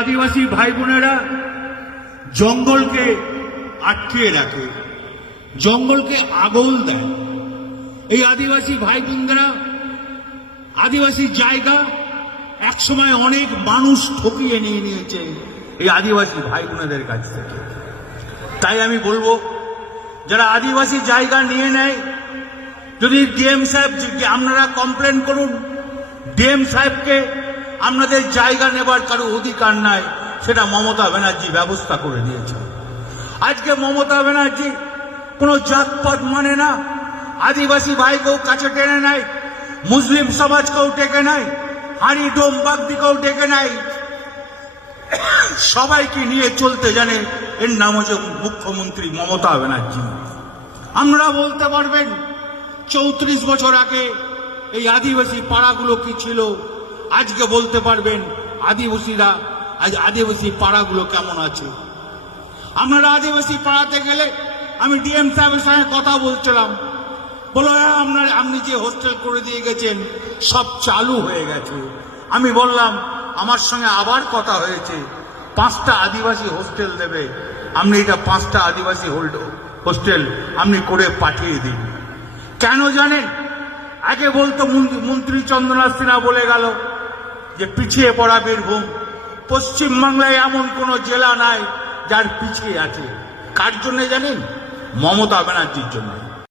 আদিবাসী ভাই বোনেরা জঙ্গলকে আটকিয়ে রাখে, জঙ্গলকে আগল দেয়। এই আদিবাসী ভাই বোনরা, আদিবাসী জায়গা একসময় অনেক মানুষ ঠকিয়ে নিয়ে নিয়েছে এই আদিবাসী ভাই বোনেদের কাছ থেকে। তাই আমি বলব, যারা আদিবাসী জায়গা নিয়ে নেয়, যদি ডিএম সাহেব আপনারা কমপ্লেন করুন ডিএম সাহেবকে আপনাদের জায়গা নেবার কারও অধিকার নাই, সেটা মমতা ব্যানার্জি ব্যবস্থা করে দিয়েছে আজকে মমতা ব্যানার্জি কোনো জাতপাত মানে না। আদিবাসী ভাইকেও কাছে টেনে নেয়, মুসলিম সমাজকেও ডেকে নেয়, হাড়ি ডোম বাগদিকেও ডেকে নেয়। সবাইকে নিয়ে চলতে জানে এর নাম হচ্ছে মুখ্যমন্ত্রী মমতা ব্যানার্জি। আমরা বলতে পারবেন, চৌত্রিশ বছর আগে এই আদিবাসী পাড়াগুলো কি ছিল? আজকে বলতে পারবেন, আদিবাসীরা, আজ আদিবাসী পাড়াগুলো কেমন আছে? আপনারা আদিবাসী পাড়াতে গেলে আমি ডিএম সাহেবের সঙ্গে কথা বলছিলাম। বলো হ্যাঁ আপনার, আপনি যে হোস্টেল করে দিয়ে গেছেন, সব চালু হয়ে গেছে। আমি বললাম, আমার সঙ্গে আবার কথা হয়েছে। পাঁচটা আদিবাসী হোস্টেল দেবে। আপনি এটা পাঁচটা আদিবাসী হোল্ড হোস্টেল আপনি করে পাঠিয়ে দিন। কেন জানেন? আগে বলতো মন্ত্রী- চন্দ্রনাথ সিনহা বলে গেল যে পিছিয়ে পড়া বীরভূম। পশ্চিমবাংলায় এমন কোনো জেলা নাই যার পিছিয়ে আছে। কার জন্য জানেন? মমতা ব্যানার্জির জন্য।